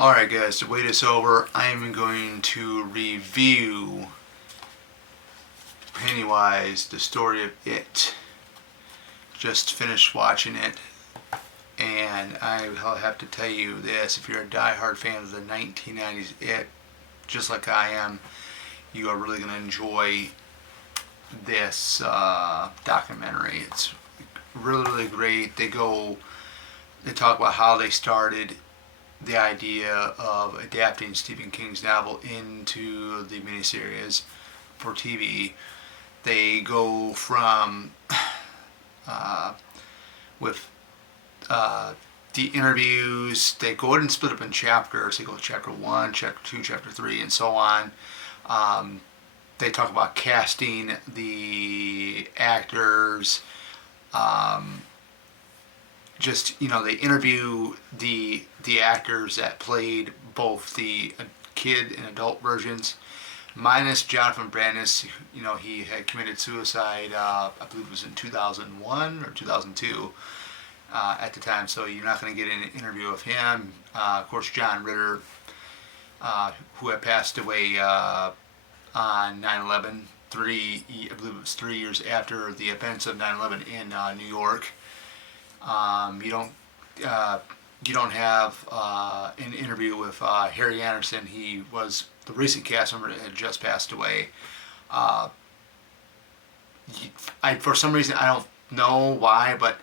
Alright guys, the wait is over. I'm going to review Pennywise, the story of it. Just finished watching it, and I'll have to tell you this: if you're a die-hard fan of the 1990s It, just like I am, you are really going to enjoy this documentary. It's really great. They talk about how they started the idea of adapting Stephen King's novel into the miniseries for TV. They go from with the interviews. They go ahead and split up in chapters. They go chapter 1, chapter 2, chapter 3, and so on. They talk about casting the actors. They interview the actors that played both the kid and adult versions, minus Jonathan Brandis. He had committed suicide. I believe it was in 2001 or 2002 at the time, so you're not going to get an interview of him. Of course, John Ritter, who had passed away on 9/11. I believe it was 3 years after the events of 9/11 in New York. You don't have an interview with Harry Anderson. He was the recent cast member that had just passed away. For some reason, I don't know why, but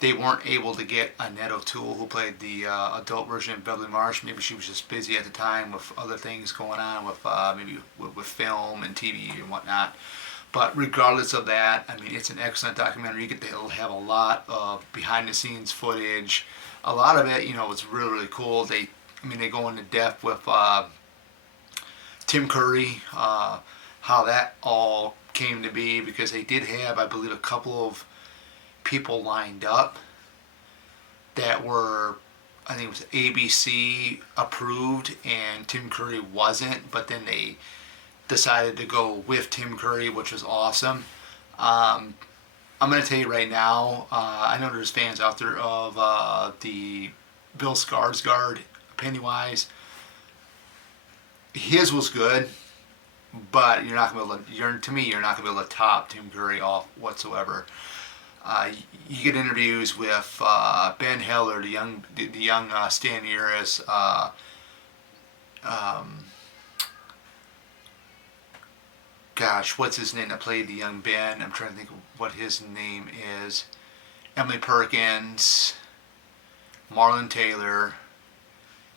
they weren't able to get Annette O'Toole, who played the adult version of Beverly Marsh. Maybe she was just busy at the time with other things going on with with film and TV and whatnot. But regardless of that, it's an excellent documentary. You get to have a lot of behind-the-scenes footage. A lot of it, it's really cool. They go into depth with Tim Curry, how that all came to be, because they did have, I believe, a couple of people lined up that were, I think it was ABC approved, and Tim Curry wasn't, but then they decided to go with Tim Curry, which was awesome. I'm going to tell you right now, I know there's fans out there of the Bill Skarsgård Pennywise. His was good, but you're not going to be able to, you're not going to be able to top Tim Curry off whatsoever. You get interviews with Ben Heller, the young Stan Uris, what's his name that played the young Ben? I'm trying to think of what his name is. Emily Perkins, Marlon Taylor,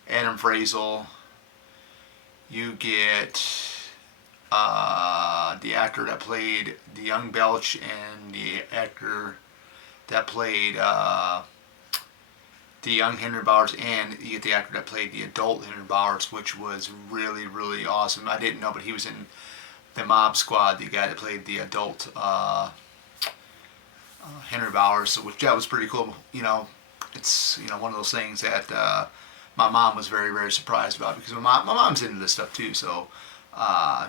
Adam Friesel. You get the actor that played the young Belch, and the actor that played the young Henry Bowers, and you get the actor that played the adult Henry Bowers, which was really awesome. I didn't know, but he was in the Mob Squad, the guy that played the adult Henry Bowers, which that was pretty cool. It's one of those things that my mom was very surprised about, because my mom's into this stuff too, so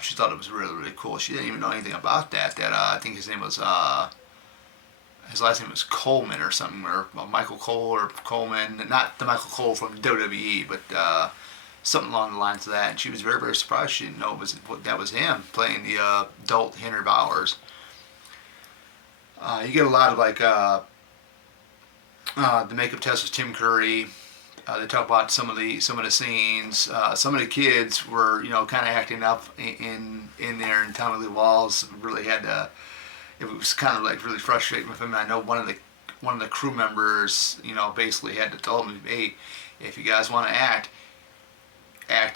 she thought it was really cool. She didn't even know anything about that. I think his name was his last name was Coleman or something, or Michael Cole or Coleman, not the Michael Cole from WWE, but something along the lines of that. And she was very surprised. She didn't know that was him playing the adult Henry Bowers. You get a lot of the makeup test with Tim Curry. They talk about some of the scenes. Some of the kids were kind of acting up in there, and Tommy Lee Walls really had to. It was kind of really frustrating with him. I know one of the crew members basically had to tell him, hey, if you guys want to act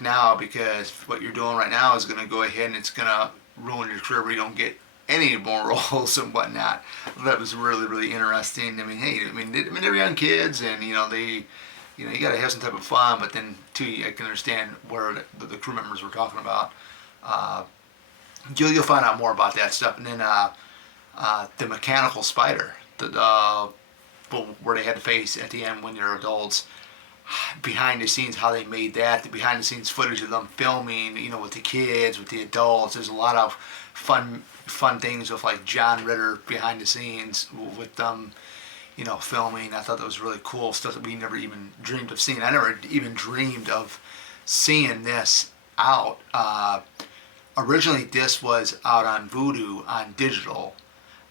now, because what you're doing right now is going to go ahead and it's going to ruin your career where you don't get any more roles and whatnot. That was really interesting. They're young kids, and they, you got to have some type of fun, but then too, I can understand where the crew members were talking about. You'll find out more about that stuff. And then the mechanical spider, where they had to face at the end when they're adults. Behind the scenes, how they made that, the behind the scenes footage of them filming, with the kids, with the adults. There's a lot of fun things with John Ritter behind the scenes with them filming. I thought that was really cool stuff that we never even dreamed of seeing. I never even dreamed of seeing this out. Originally, this was out on Vudu on digital.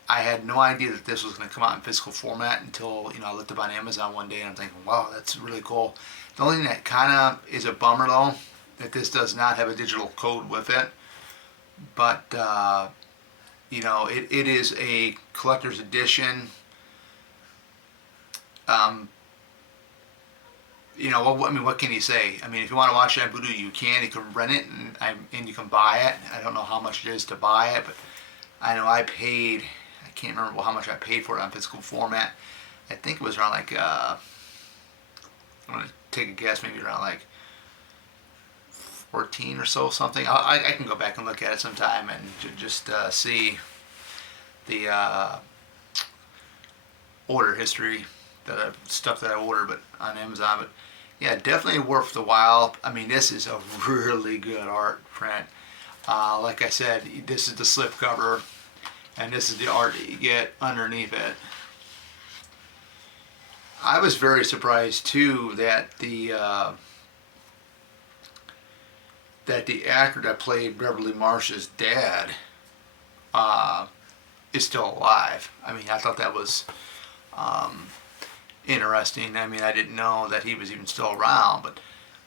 I had no idea that this was going to come out in physical format until I looked up on Amazon one day and I'm thinking, wow, that's really cool. The only thing that kind of is a bummer though, that this does not have a digital code with it. But it is a collector's edition. What can you say? I mean, if you want to watch it on Vudu, you can. You can rent it and you can buy it. I don't know how much it is to buy it, but I know I can't remember how much I paid for it on physical format. I think it was around like, I'm going to take a guess, maybe around like 14 or so, something. I can go back and look at it sometime and just see the order history, stuff that I ordered but on Amazon. But yeah, definitely worth the while. I mean, this is a really good art print. Like I said, this is the slipcover, and this is the art that you get underneath it. I was very surprised too that the actor that played Beverly Marsh's dad is still alive. I mean, I thought that was interesting. I mean, I didn't know that he was even still around, but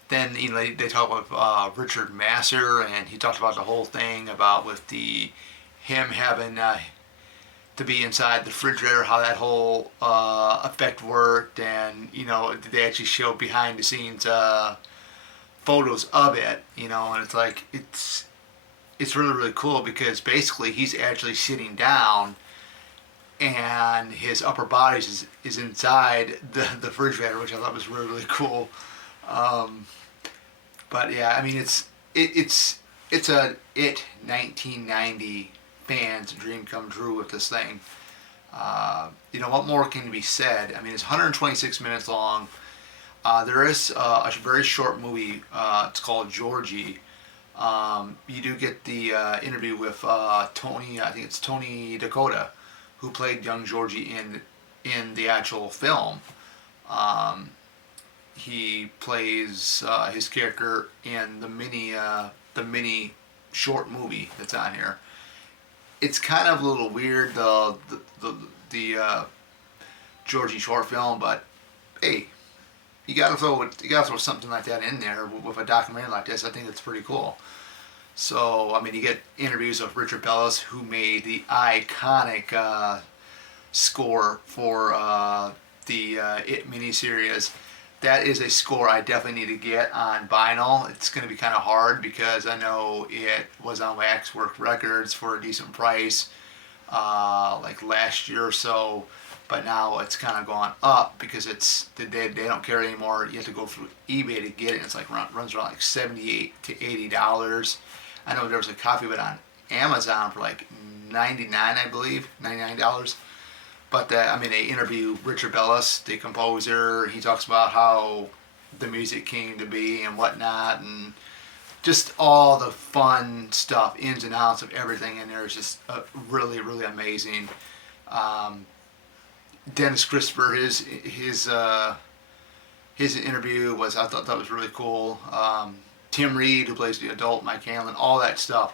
then they talk about Richard Masur, and he talked about the whole thing about with him having to be inside the refrigerator, how that whole effect worked, and they actually showed behind the scenes photos of it, and it's like it's really, really cool because basically he's actually sitting down and his upper body is inside the refrigerator, which I thought was really, really cool. But yeah, I mean, it's a 1990 fans' dream come true with this thing. What more can be said? I mean, it's 126 minutes long. There is a very short movie. It's called Georgie. You do get the interview with Tony. I think it's Tony Dakota, who played young Georgie in the actual film. He plays his character in the mini short movie that's on here. It's kind of a little weird, the Georgie short film, but hey, you gotta throw something like that in there with a documentary like this. I think that's pretty cool. So I mean, you get interviews of Richard Bellis, who made the iconic score for the It miniseries. That is a score I definitely need to get on vinyl. It's going to be kind of hard because I know it was on Waxwork Records for a decent price like last year or so, but now it's kind of gone up because they don't carry it anymore. You have to go through eBay to get it. It's like runs around like $78 to $80. I know there was a copy of it on Amazon for like $99, I believe, $99. But they interview Richard Bellis, the composer. He talks about how the music came to be and whatnot, and just all the fun stuff, ins and outs of everything in there is just really, really amazing. Dennis Christopher, his interview I thought that was really cool. Tim Reed, who plays the adult Mike Hanlon, all that stuff.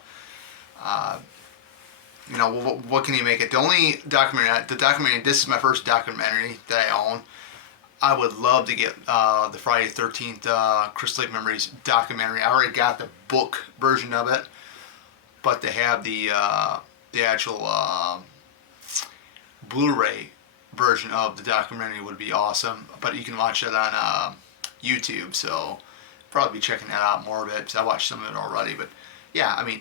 What can you make it? The documentary, this is my first documentary that I own. I would love to get the Friday the 13th Crystal Lake Memories documentary. I already got the book version of it, but to have the actual Blu-ray version of the documentary would be awesome. But you can watch it on YouTube, so probably be checking that out more of it because I watched some of it already. But yeah, I mean,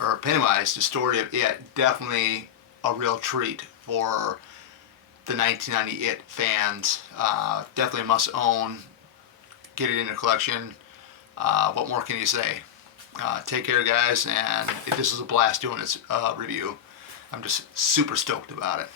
or Pennywise, the story of It, definitely a real treat for the 1990 It fans. Definitely must own. Get it in your collection. What more can you say? Take care, guys, and this was a blast doing this review. I'm just super stoked about it.